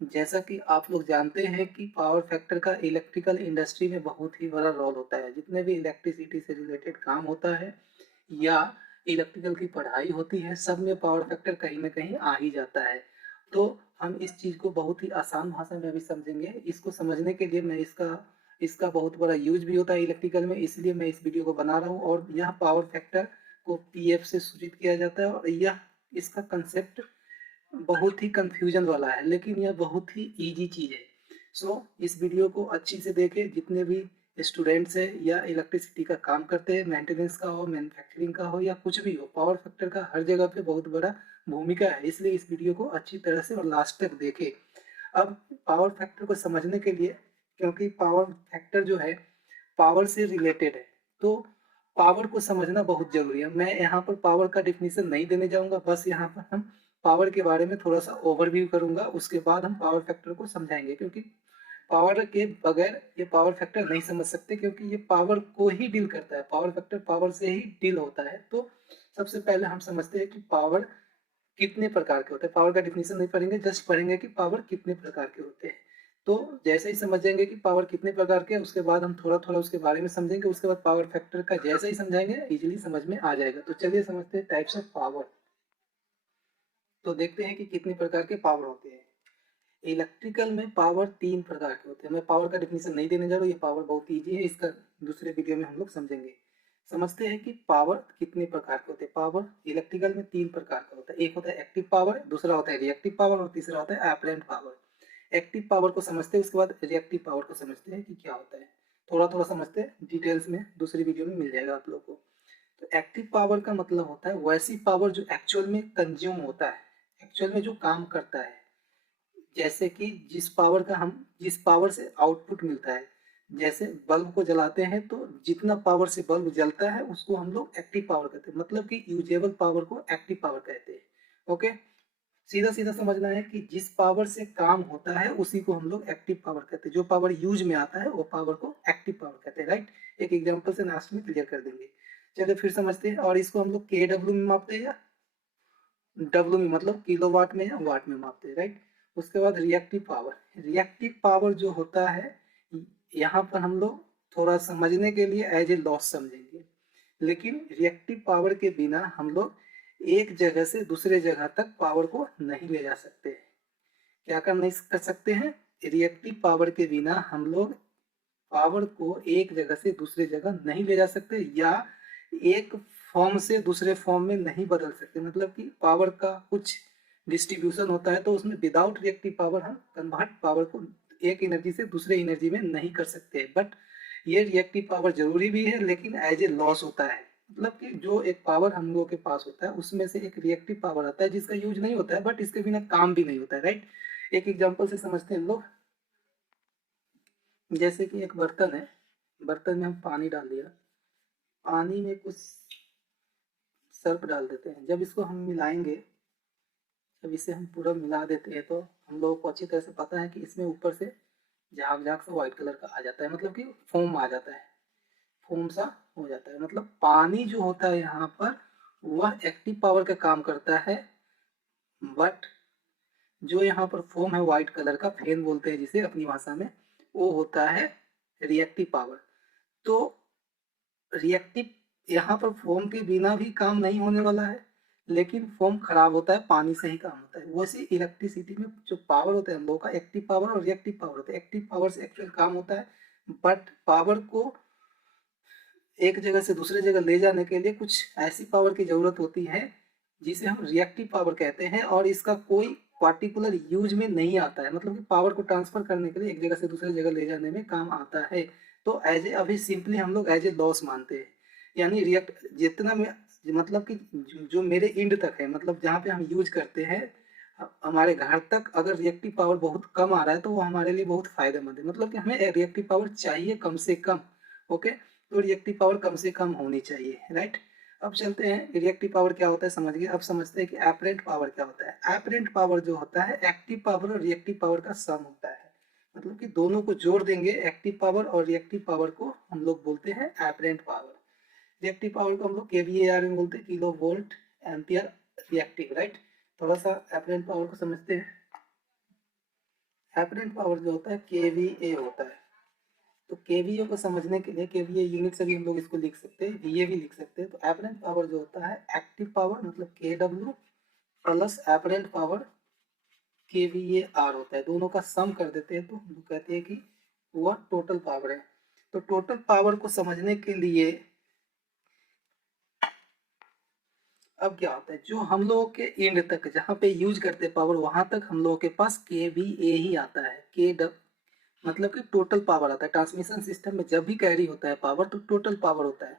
जैसा कि आप लोग जानते हैं कि पावर फैक्टर का इलेक्ट्रिकल इंडस्ट्री में बहुत ही बड़ा रोल होता है। जितने भी इलेक्ट्रिसिटी से रिलेटेड काम होता है या इलेक्ट्रिकल की पढ़ाई होती है, सब में पावर फैक्टर कहीं ना कहीं आ ही जाता है। तो हम इस चीज़ को बहुत ही आसान भाषा में भी समझेंगे। इसको समझने के लिए मैं इसका इसका बहुत बड़ा यूज भी होता है इलेक्ट्रिकल में, इसलिए मैं इस वीडियो को बना रहा हूँ। और यह पावर फैक्टर को पीएफ से सूचित किया जाता है, और यह इसका कंसेप्ट बहुत ही कंफ्यूजन वाला है, लेकिन यह बहुत ही इजी चीज है। इस वीडियो को अच्छी से देखें। जितने भी स्टूडेंट्स है या इलेक्ट्रिसिटी का काम करते हैं, मेंटेनेंस का हो, मैन्युफैक्चरिंग का हो या कुछ भी हो, पावर फैक्टर का हर जगह पे बहुत बड़ा भूमिका है। इसलिए इस वीडियो को अच्छी तरह से और लास्ट तक देखें। अब पावर फैक्टर को समझने के लिए, क्योंकि पावर फैक्टर जो है पावर से रिलेटेड है, तो पावर को समझना बहुत जरूरी है। मैं यहाँ पर पावर का डिफिनीशन नहीं देने जाऊंगा, बस यहाँ पर हम पावर के बारे में थोड़ा सा ओवरव्यू करूंगा, उसके बाद हम पावर फैक्टर को समझाएंगे। क्योंकि पावर के बगैर ये पावर फैक्टर नहीं समझ सकते, क्योंकि ये पावर को ही डील करता है। पावर फैक्टर पावर से ही डील होता है। तो सबसे पहले हम समझते हैं कि पावर कितने प्रकार के होते हैं। पावर का डिफिनीशन नहीं पढ़ेंगे, जस्ट पढ़ेंगे कि पावर कितने प्रकार के होते हैं। तो जैसे ही समझ जाएंगे कि पावर कितने प्रकार के, उसके बाद हम थोड़ा थोड़ा उसके बारे में समझेंगे। उसके बाद पावर फैक्टर का जैसे ही समझाएंगे इजीली समझ में आ जाएगा। तो चलिए समझते हैं टाइप्स ऑफ पावर। तो देखते हैं कि कितने प्रकार के पावर होते हैं। इलेक्ट्रिकल में पावर तीन प्रकार के होते हैं। मैं पावर का डिफिनीशन नहीं देने जा रहा हूँ, ये पावर बहुत इजी है, इसका दूसरे वीडियो में हम लोग समझेंगे। समझते हैं कि पावर कितने प्रकार के होते हैं। पावर इलेक्ट्रिकल में तीन प्रकार का होता है। एक होता है एक्टिव पावर, दूसरा होता है रिएक्टिव पावर, और तीसरा होता है एपरेंट पावर। एक्टिव पावर को समझते हैं, उसके बाद रिएक्टिव पावर को समझते हैं कि क्या होता है। थोड़ा थोड़ा समझते हैं, डिटेल्स में दूसरी वीडियो में मिल जाएगा आप लोग को। तो एक्टिव पावर का मतलब होता है वैसी पावर जो एक्चुअल में कंज्यूम होता है, एक्चुअल में जो काम करता है। जैसे कि जिस पावर से आउटपुट मिलता है, जैसे बल्ब को जलाते हैं तो जितना पावर से बल्ब जलता है उसको हम लोग एक्टिव पावर कहते हैं। मतलब कि यूजेबल पावर को एक्टिव पावर कहते हैं। ओके, सीधा सीधा समझना है कि जिस पावर से काम होता है उसी को हम लोग एक्टिव पावर कहते हैं। जो पावर यूज में आता है वो पावर को एक्टिव पावर कहते हैं। राइट, एक एग्जांपल से लास्ट में क्लियर कर देंगे। चलिए फिर समझते हैं। और इसको हम लोग के डब्ल्यू में मापते हैं या डब्ल्यू में, मतलब किलोवाट में या वाट में मापते हैं। राइट, उसके बाद रिएक्टिव पावर। रिएक्टिव पावर जो होता है, यहाँ पर हम लोग थोड़ा समझने के लिए एज ए लॉस समझेंगे। लेकिन रिएक्टिव पावर के बिना हम लोग एक जगह से दूसरे जगह तक पावर को नहीं ले जा सकते। क्या कर नहीं कर सकते हैं? रिएक्टिव पावर के बिना हम लोग पावर को एक जगह से दूसरे जगह नहीं ले जा सकते, या एक फॉर्म से दूसरे फॉर्म में नहीं बदल सकते। मतलब कि पावर का कुछ डिस्ट्रीब्यूशन होता है, तो उसमें विदाउट रिएक्टिव पावर हम कन्वर्ट पावर को एक एनर्जी से दूसरे एनर्जी में नहीं कर सकते। बट ये रिएक्टिव पावर जरूरी भी है, लेकिन एज ए लॉस होता है। मतलब कि जो एक पावर हम लोगों के पास होता है उसमें से एक रिएक्टिव पावर आता है जिसका यूज नहीं होता है, बट इसके बिना काम भी नहीं होता है। राइट, एक एग्जांपल से समझते हैं हम लोग। जैसे कि एक बर्तन है, बर्तन में हम पानी डाल दिया, पानी में कुछ सर्फ डाल देते हैं। जब इसको हम मिलाएंगे, जब इसे हम पूरा मिला देते हैं, तो हम लोगों को अच्छी तरह से पता है कि इसमें ऊपर से झाग झाग सा व्हाइट कलर का आ जाता है, मतलब कि फोम आ जाता है, फोम सा हो जाता है। मतलब पानी जो होता है यहाँ पर वह एक्टिव पावर का काम करता है, बट जो यहाँ पर फोम है व्हाइट कलर का, फेन बोलते हैं जिसे अपनी भाषा में, वो होता है रिएक्टिव पावर। तो रिएक्टिव यहाँ पर फोम के बिना भी काम नहीं होने वाला है, लेकिन फोम खराब होता है, पानी से ही काम होता है। वैसे इलेक्ट्रिसिटी में जो पावर होता है हम लोगों का, एक्टिव पावर और रिएक्टिव पावर होता है। एक्टिव पावर से एक्चुअल काम होता है, बट पावर को एक जगह से दूसरे जगह ले जाने के लिए कुछ ऐसी पावर की जरूरत होती है जिसे हम रिएक्टिव पावर कहते हैं, और इसका कोई पार्टिकुलर यूज में नहीं आता है। मतलब कि पावर को ट्रांसफर करने के लिए एक जगह से दूसरे जगह ले जाने में काम आता है। तो एज ए अभी सिंपली हम लोग एज ए लॉस मानते हैं। यानी रिएक्ट जितना में, मतलब कि जो मेरे इंड तक है, मतलब जहाँ पे हम यूज करते हैं, हमारे घर तक अगर रिएक्टिव पावर बहुत कम आ रहा है तो वो हमारे लिए बहुत फायदेमंद है। मतलब कि हमें रिएक्टिव पावर चाहिए कम से कम। ओके, तो रिएक्टिव पावर कम से कम होनी चाहिए। राइट, अब चलते हैं रिएक्टिव पावर क्या होता है समझ गए। अब समझते हैं कि एपरेंट पावर क्या होता है। एपरेंट पावर जो होता है एक्टिव पावर और रिएक्टिव पावर का सम होता है। मतलब कि दोनों को जोड़ देंगे, एक्टिव पावर और रिएक्टिव पावर को हम लोग बोलते हैं एपरेंट पावर। रिएक्टिव पावर को हम लोग केवीएआर में बोलते हैं, kilo volt ampere reactive. Right, थोड़ा सा एपरेंट पावर को समझते हैं। एपरेंट पावर जो होता है केवीए होता है। तो केवीए को समझने के लिए केवीए यूनिट से भी हम लोग इसको लिख सकते हैं, वीए भी लिख सकते हैं। तो एपरेंट पावर जो होता है एक्टिव पावर मतलब केडब्ल्यू प्लस एपरेंट पावर केवीए आर होता है, दोनों का सम कर देते हैं तो हम लोग कहते हैं कि वह टोटल पावर है। तो टोटल पावर को समझने के लिए अब क्या होता है, जो हम लोगों के एंड तक जहाँ पे यूज करते हैं पावर वहां तक हम लोगों के पास केवीए ही आता है। के मतलब कि टोटल पावर आता है। ट्रांसमिशन सिस्टम में जब भी कैरी होता है पावर तो टोटल पावर होता है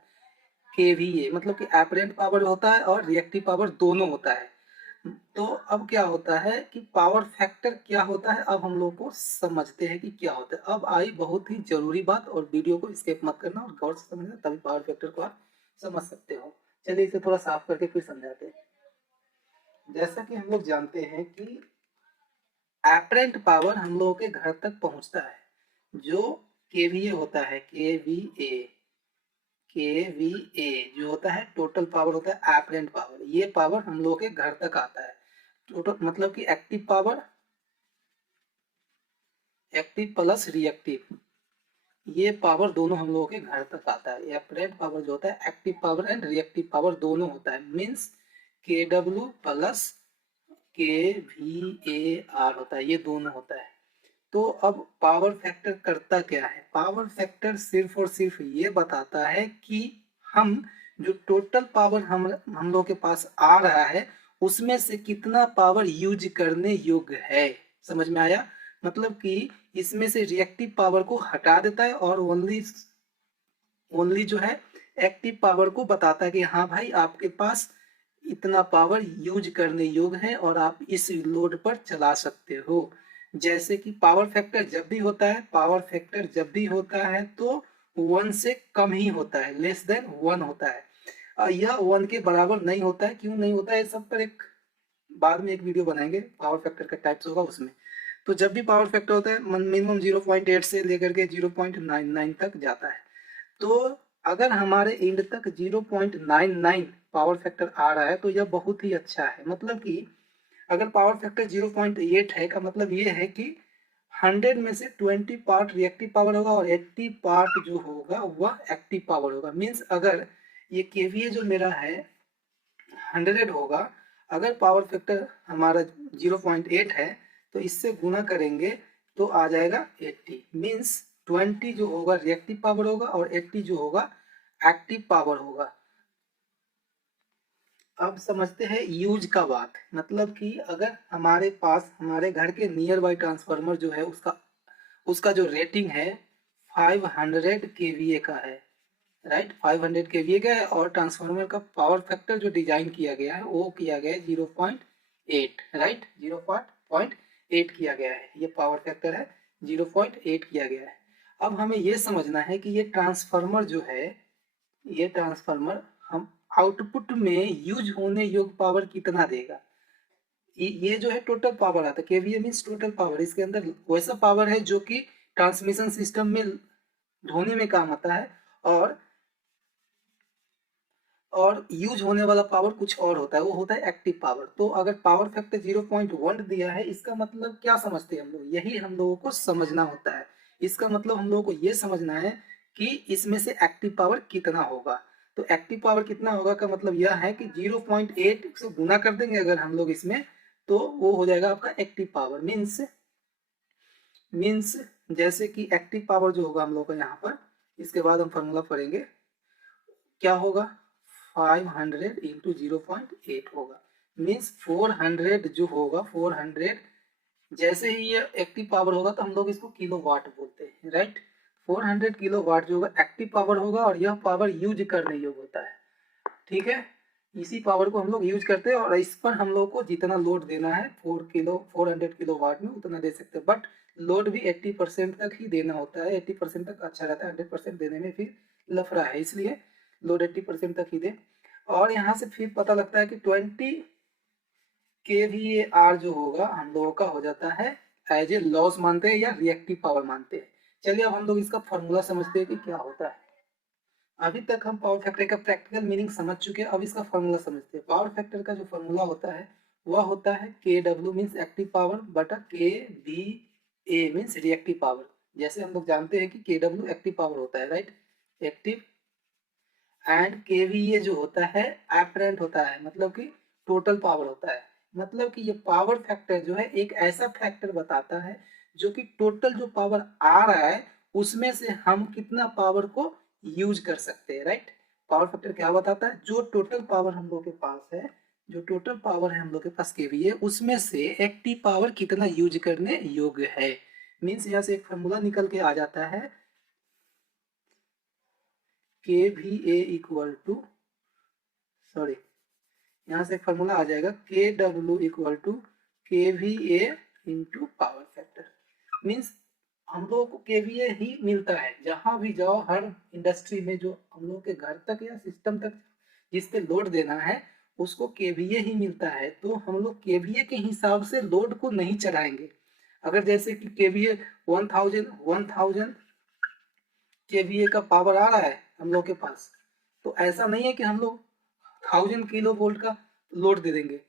केवीए, मतलब कि एपरेंट पावर होता है और रिएक्टिव पावर दोनों होता है। तो अब क्या होता है कि पावर फैक्टर क्या होता है, अब हम लोग को समझते हैं कि क्या होता है। अब आई बहुत ही जरूरी बात, और वीडियो को स्किप मत करना और गौर से समझना, तभी पावर फैक्टर को आप समझ सकते हो। चलिए इसे थोड़ा साफ करके फिर समझाते हैं। जैसा कि हम लोग जानते हैं कि एपरेंट पावर हम लोगों के घर तक पहुंचता है, जो केवीए होता है, केवीए जो होता है टोटल पावर होता है एपरेंट पावर, ये पावर हम लोगों के घर तक आता है। टोटल मतलब कि active power, active plus reactive, ये पावर दोनों हम लोगों के घर तक आता है। एपरेंट पावर जो होता है active power and reactive power दोनों होता है, मीन्स के डब्ल्यू प्लस के वी ए आर होता है, ये दोनों होता है। तो अब पावर फैक्टर करता क्या है, पावर फैक्टर सिर्फ और सिर्फ ये बताता है कि हम जो टोटल पावर हम लोग के पास आ रहा है उसमें से कितना पावर यूज करने योग्य है। समझ में आया, मतलब कि इसमें से रिएक्टिव पावर को हटा देता है और ओनली ओनली जो है एक्टिव पावर को बताता है कि हाँ भाई आपके पास इतना पावर यूज करने योग्य है और आप इस लोड पर चला सकते हो। जैसे कि पावर फैक्टर जब भी होता है, पावर फैक्टर जब भी होता है तो 1 से कम ही होता है, लेस देन 1 होता है। यह 1 के बराबर नहीं होता है, क्यों नहीं होता है सब पर एक बाद में एक वीडियो बनाएंगे, पावर फैक्टर का टाइप्स होगा उसमें। तो जब भी पावर फैक्टर होता है मिनिमम 0.8 से लेकर के 0.99 तक जाता है। तो अगर हमारे एंड तक 0.99 पावर फैक्टर आ रहा है तो यह बहुत ही अच्छा है। मतलब कि अगर पावर फैक्टर 0.8 है का मतलब ये है कि 100 में से 20 पार्ट रिएक्टिव पावर होगा और 80 पार्ट जो होगा वह एक्टिव पावर होगा। मीन्स अगर ये केवीए जो मेरा है 100 होगा, अगर पावर फैक्टर हमारा 0.8 है तो इससे गुना करेंगे तो आ जाएगा 80। मीन्स 20 जो होगा रिएक्टिव पावर होगा और 80 जो होगा एक्टिव पावर होगा। अब समझते हैं यूज का बात, मतलब कि अगर हमारे पास हमारे घर के नियर बाई ट्रांसफार्मर जो है उसका जो रेटिंग है 500 केवीए का है, राइट, 500 केवीए का है, और ट्रांसफार्मर का पावर फैक्टर जो डिजाइन किया गया है वो किया गया है 0.8, राइट, 0.8 किया गया है, ये पावर फैक्टर है 0.8 किया गया है। अब हमें ये समझना है कि ये ट्रांसफार्मर जो है, ये ट्रांसफार्मर हम आउटपुट में यूज होने योग्य पावर कितना देगा। ये जो है टोटल पावर आता है, केवीए मीन्स टोटल पावर, इसके अंदर वैसा पावर है जो कि ट्रांसमिशन सिस्टम में ढोने में काम आता है, और यूज होने वाला पावर कुछ और होता है, वो होता है एक्टिव पावर। तो अगर पावर फैक्टर 0.1 दिया है इसका मतलब क्या समझते हैं हम लोग, यही हम लोगों को समझना होता है। इसका मतलब हम लोगों को ये समझना है कि इसमें से एक्टिव पावर कितना होगा। तो एक्टिव पावर कितना होगा का मतलब यह है कि 0.8 से गुना कर देंगे अगर हम लोग इसमें, तो वो हो जाएगा आपका एक्टिव पावर। मीन्स जैसे कि एक्टिव पावर जो होगा हम लोग का यहाँ पर, इसके बाद हम फॉर्मूला पढ़ेंगे, क्या होगा 500 इंटू 0.8 होगा, मीन्स 400 जो होगा 400, जैसे ही ये एक्टिव पावर होगा तो हम लोग इसको किलो वाट बोलते हैं, राइट। 400 किलो वाट जो होगा एक्टिव पावर होगा और यह पावर यूज करने योग्य होता है, ठीक है। इसी पावर को हम लोग यूज करते हैं और इस पर हम लोग को जितना लोड देना है 400 किलो वाट में उतना दे सकते हैं, बट लोड भी 80% तक ही देना होता है। 80% तक अच्छा रहता है, 100% देने में फिर लफड़ा है, इसलिए लोड 80% तक ही दे। और यहाँ से फिर पता लगता है कि 20 kVAr जो होगा हम लोगों का हो जाता है एज ए लॉस मानते हैं या रिएक्टिव पावर मानते हैं। चलिए अब हम लोग इसका फॉर्मूला समझते हैं कि क्या होता है। अभी तक हम पावर फैक्टर का प्रैक्टिकल मीनिंग समझ चुके हैं, अब इसका फॉर्मूला समझते हैं। पावर फैक्टर का जो फॉर्मूला होता है वह होता है के डब्ल्यू मीन्स एक्टिव पावर बटा के V A means reactive power. जैसे हम लोग जानते हैं कि KW एक्टिव पावर होता है, राइट, एक्टिव, एंड KVA जो होता है एपरेंट होता है, मतलब कि टोटल पावर होता है। मतलब कि ये पावर फैक्टर जो है एक ऐसा फैक्टर बताता है जो कि टोटल जो पावर आ रहा है उसमें से हम कितना पावर को यूज कर सकते हैं, राइट। पावर फैक्टर क्या बताता है, जो टोटल पावर हम लोग के पास है, जो टोटल पावर है हम लोग के पास KVA, उसमें से एक्टिव पावर कितना यूज करने योग्य है। मीन्स यहाँ से एक फॉर्मूला निकल के आ जाता है, KVA इक्वल टू, सॉरी, यहाँ से एक फॉर्मूला आ जाएगा KW equal to KVA into power factor. Means हम लोगों को KVA ही मिलता है, जहां भी जाओ हर इंडस्ट्री में जो हम लोग के घर तक या सिस्टम तक जिस पे लोड देना है उसको KVA ही मिलता है। तो हम लोग KVA के हिसाब से लोड को नहीं चढ़ाएंगे। अगर जैसे कि KVA 1000 KVA का पावर आ रहा है हम लोग के पास, तो ऐसा नहीं है कि हम लोग 1000 kV का लोड दे देंगे।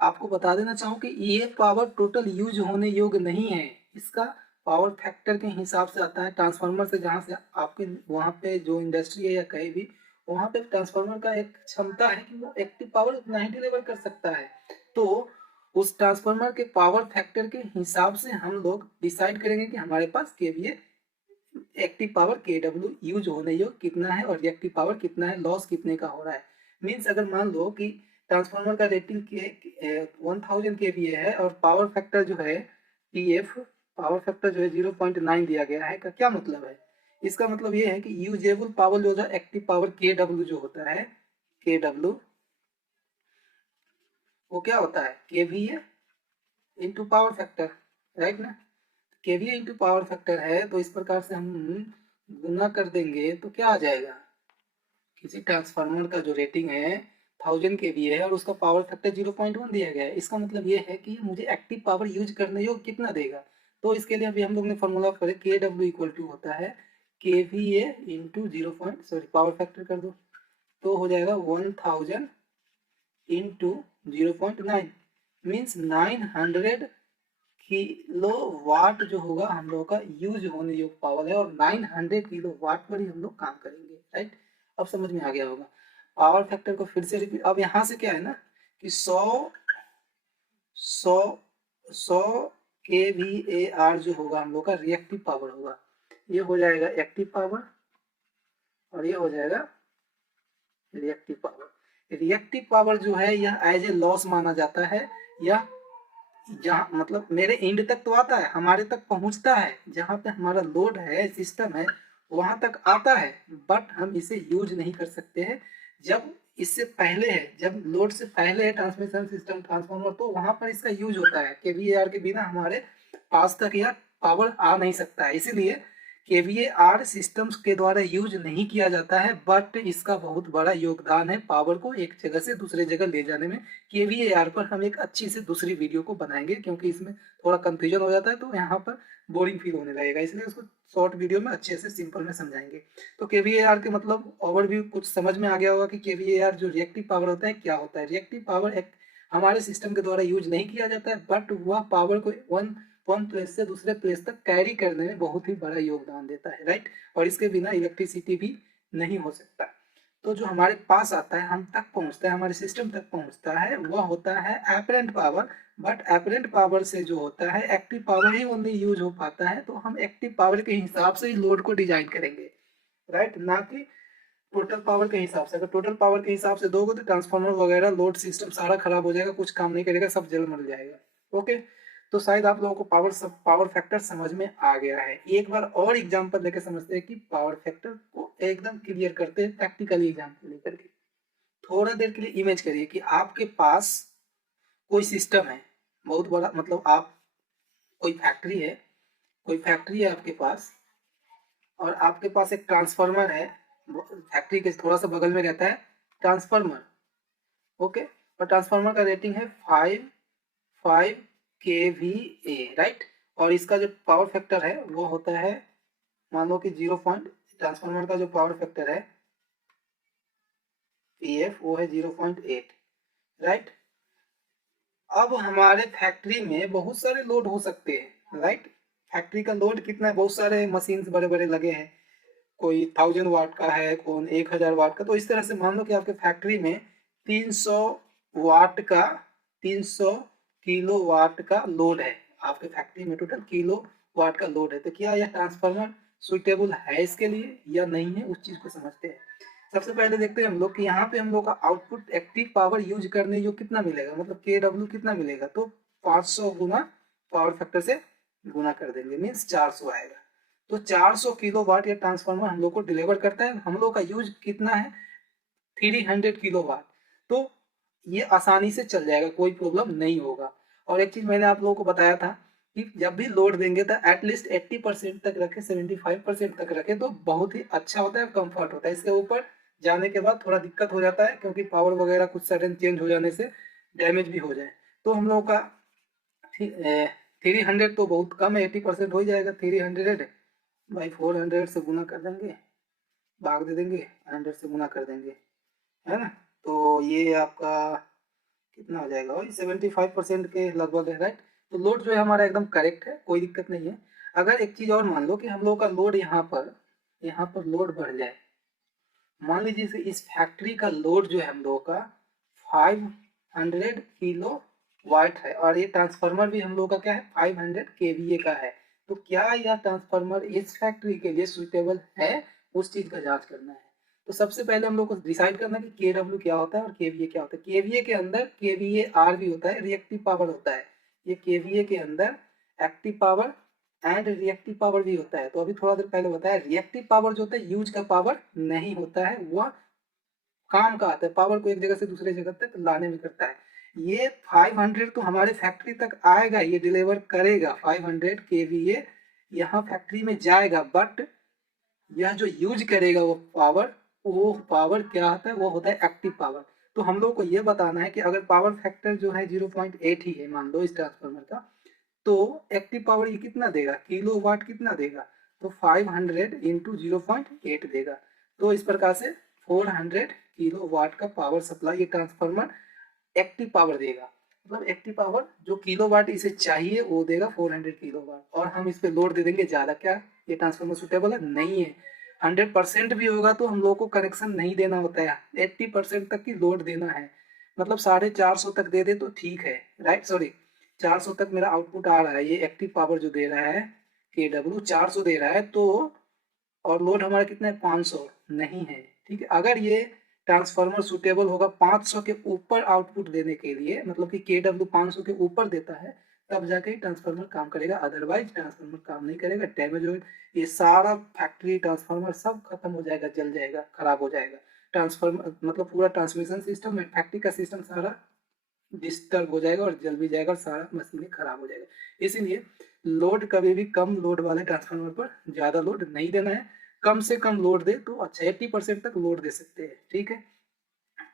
आपको बता देना चाहूँ कि ये पावर टोटल यूज होने योग्य नहीं है, इसका पावर फैक्टर के हिसाब से आता है। ट्रांसफार्मर से जहाँ से आपके वहाँ पे जो इंडस्ट्री है या कहीं भी, वहाँ पे ट्रांसफार्मर का एक क्षमता है कि वो एक्टिव पावर उतना ही डिलीवर कर सकता है। तो उस ट्रांसफार्मर के पावर फैक्टर के हिसाब से हम लोग डिसाइड करेंगे कि हमारे पास KVA active power KW use होने योग्य कितना है और रिएक्टिव पावर कितना है, लॉस कितने का हो रहा है। मीन्स अगर मान लो कि ट्रांसफार्मर का रेटिंग के 1000 KVA है और पावर फैक्टर जो है PF, पावर फैक्टर जो है 0.9 दिया गया है, का क्या मतलब है, इसका मतलब ये है कि यूजेबल पावर जो है एक्टिव पावर KW जो होता है, KW वो क्या होता है KVA into power factor, right ना। KVA इंटू पावर फैक्टर है, तो इस प्रकार से हम गुना कर देंगे तो क्या आ जाएगा, किसी ट्रांसफार्मर का जो रेटिंग है 1000 KVA है और उसका पावर फैक्टर 0.1 दिया गया है, इसका मतलब ये है कि मुझे एक्टिव पावर यूज करने योग्य कितना देगा। तो इसके लिए अभी हम लोग ने फॉर्मूला करे KW इक्वल टू होता है KVA इंटू 0. पावर फैक्टर कर दो तो हो जाएगा 1000 इंटू 0.9 मीन्स 900 किलो वाट जो होगा हम लोगों का यूज होने योग्य पावर है, और 900 किलो वाट पर ही हम लोग काम करेंगे, राइट। अब समझ में आ गया होगा। पावर फैक्टर को फिर से रिपीट, अब यहाँ से क्या है ना कि 100 KVAR जो होगा हम लोग का रिएक्टिव पावर होगा, ये हो जाएगा एक्टिव पावर और ये हो जाएगा रिएक्टिव पावर। रिएक्टिव पावर जो है यह एज ए लॉस माना जाता है, या जहाँ मतलब मेरे एंड तक तो आता है, हमारे तक पहुंचता है, जहाँ पे हमारा लोड है सिस्टम है वहां तक आता है, बट हम इसे यूज नहीं कर सकते हैं। जब इससे पहले है, जब लोड से पहले है ट्रांसमिशन सिस्टम ट्रांसफार्मर, तो वहां पर इसका यूज होता है। KVAR के बिना हमारे पास तक यह पावर आ नहीं सकता है, इसीलिए KVAR सिस्टम्स के द्वारा यूज नहीं किया जाता है, बट इसका बहुत बड़ा योगदान है पावर को एक जगह से दूसरे जगह ले जाने में। KVAR पर हम एक अच्छी से दूसरी वीडियो को बनाएंगे, क्योंकि इसमें थोड़ा कंफ्यूजन हो जाता है तो यहाँ पर बोरिंग फील होने लगेगा, इसलिए उसको शॉर्ट वीडियो में अच्छे से सिंपल में समझाएंगे। तो KVAR के मतलब ओवरव्यू कुछ समझ में आ गया होगा कि KVAR जो रिएक्टिव पावर होता है क्या होता है। रिएक्टिव पावर एक हमारे सिस्टम के द्वारा यूज नहीं किया जाता है, बट वह पावर को वन प्लेस से दूसरे प्लेस तक कैरी करने में बहुत ही बड़ा योगदान देता है, राइट। और इसके बिना इलेक्ट्रिसिटी भी नहीं हो सकता। तो जो हमारे पास आता है, हम तक पहुंचता है, हमारे सिस्टम तक पहुंचता है, वह होता है apparent power. But apparent power से जो होता है एक्टिव पावर ही ओनली यूज हो पाता है, तो हम एक्टिव पावर के हिसाब से ही लोड को डिजाइन करेंगे, राइट, ना कि टोटल पावर के हिसाब से। अगर टोटल पावर के हिसाब से दोगे तो ट्रांसफार्मर वगैरह लोड सिस्टम सारा खराब हो जाएगा, कुछ काम नहीं करेगा, सब जल मर जाएगा। ओके, तो शायद आप लोगों को पावर फैक्टर समझ में आ गया है। एक बार और एग्जांपल लेके समझते हैं कि पावर फैक्टर को एकदम क्लियर करते हैं प्रैक्टिकली एग्जांपल लेकर के। थोड़ा देर के लिए इमेज करिए कि आपके पास कोई सिस्टम है बहुत बड़ा, मतलब आप कोई फैक्ट्री है आपके पास, और आपके पास एक ट्रांसफार्मर है, फैक्ट्री के थोड़ा सा बगल में रहता है ट्रांसफार्मर। ओके, और ट्रांसफार्मर का रेटिंग है 5 राइट। और इसका जो पावर फैक्टर है वो होता है, मान लो कि ट्रांसफार्मर का जो पावर फैक्टर है PF वो है 0.8, राइट। अब हमारे फैक्ट्री में बहुत सारे लोड हो सकते हैं, राइट। फैक्ट्री का लोड कितना है, बहुत सारे मशीन बड़े बड़े लगे हैं, कोई 1000 वाट का है, कौन 1000 वाट का। तो इस तरह से मान लो कि आपके फैक्ट्री में 300 वाट का 300 किलो वाट का लोड है, आपके फैक्ट्री में टोटल किलो वाट का लोड है। तो क्या यह ट्रांसफार्मर सुइटेबल है इसके लिए या नहीं है, उस चीज को समझते हैं। सबसे पहले देखते हैं हम लोग कि यहाँ पे हम लोग का आउटपुट एक्टिव पावर यूज करने जो कितना मिलेगा, मतलब KW कितना मिलेगा। तो 500 गुना पावर फैक्टर से गुना कर देंगे, मीन्स 400 आएगा। तो 400 किलो वाट ये ट्रांसफार्मर हम लोग को डिलीवर करता है। हम लोग का यूज कितना है, 300 किलो वाट। तो ये आसानी से चल जाएगा, कोई प्रॉब्लम नहीं होगा। और एक चीज मैंने आप लोगों को बताया था कि जब भी लोड देंगे तो एटलीस्ट 80% तक रखे, 75% तक रखे, तो बहुत ही अच्छा होता है, कंफर्ट होता है। इसके ऊपर जाने के बाद थोड़ा दिक्कत हो जाता है, क्योंकि पावर वगैरह कुछ सडन चेंज हो जाने से डैमेज भी हो जाए। तो हम लोग का 300 तो बहुत कम है, 80% हो जाएगा। 300 बाई 400 से गुना कर देंगे, भाग दे देंगे, 100 से गुना कर देंगे, है ना। तो ये आपका कितना हो जाएगा, वही 75% के लगभग है, राइट। तो लोड जो है हमारा एकदम करेक्ट है, कोई दिक्कत नहीं है। अगर एक चीज और मान लो कि हम लोग का लोड यहाँ पर लोड बढ़ जाए, मान लीजिए से इस फैक्ट्री का लोड जो है हम लोग का 500 किलो वाट है, और ये ट्रांसफार्मर भी हम लोग का क्या है, 500 kVA का है। तो क्या यह ट्रांसफार्मर इस फैक्ट्री के लिए सुइटेबल है, उस चीज का जांच करना है। तो सबसे पहले हम लोग को डिसाइड करना है कि KW क्या होता है और KVA क्या होता है। KVA के अंदर KVAR भी होता है, रिएक्टिव पावर होता है। ये KVA के अंदर active power and reactive power भी होता है। तो अभी थोड़ा देर पहले बताया, रिएक्टिव पावर जो होता है यूज का पावर नहीं होता है, वह काम का आता है, पावर को एक जगह से दूसरे जगह तक लाने में करता है। ये 500 तो हमारे फैक्ट्री तक आएगा, ये डिलीवर करेगा 500 KVA, यहाँ फैक्ट्री में जाएगा। बट यह जो यूज करेगा वो पावर क्या होता है, वो होता है एक्टिव पावर। तो हम लोग को ये बताना है कि अगर पावर फैक्टर जो है 0.8 ही है, मान लो इस ट्रांसफार्मर का, तो एक्टिव पावर ये कितना देगा, किलो वाट कितना देगा। तो 500 इंटू 0.8 देगा। तो इस प्रकार से 400 किलो वाट का पावर सप्लाई ये ट्रांसफार्मर एक्टिव पावर देगा। मतलब एक्टिव पावर जो किलो वाट इसे चाहिए वो देगा 400 किलो वाट। और हम इस पे लोड दे देंगे ज्यादा, क्या ये ट्रांसफार्मर सुटेबल है, नहीं है। 100% भी होगा तो हम लोग को कनेक्शन नहीं देना होता है, 80% तक की लोड देना है। मतलब 450 तक दे दे तो ठीक है, राइट। सॉरी, 400 तक मेरा आउटपुट आ रहा है, ये एक्टिव पावर जो दे रहा है KW 400 दे रहा है। तो और लोड हमारा कितना है, 500 नहीं है, ठीक है। अगर ये ट्रांसफार्मर सुटेबल होगा 500 के ऊपर आउटपुट देने के लिए, मतलब कि KW 500 के ऊपर देता है, तब जाके ट्रांसफार्मर काम करेगा, अदरवाइज ट्रांसफार्मर काम नहीं करेगा, डैमेज हो, ये सारा फैक्ट्री ट्रांसफार्मर सब खत्म हो जाएगा, जल जाएगा, खराब हो जाएगा। ट्रांसफार्मर मतलब पूरा ट्रांसमिशन सिस्टम में फैक्ट्री का सिस्टम सारा डिस्टर्ब हो जाएगा और जल भी जाएगा और सारा मशीनें खराब हो जाएगा। इसीलिए लोड कभी भी कम लोड वाले ट्रांसफार्मर पर ज्यादा लोड नहीं देना है, कम से कम लोड दे तो अच्छा, 80% तक लोड दे सकते हैं, ठीक है।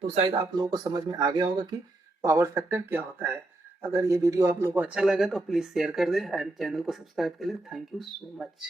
तो शायद आप लोगों को समझ में आ गया होगा कि पावर फैक्टर क्या होता है। अगर ये वीडियो आप लोगों को अच्छा लगे तो प्लीज शेयर कर दे एंड चैनल को सब्सक्राइब कर ले। Thank you so much.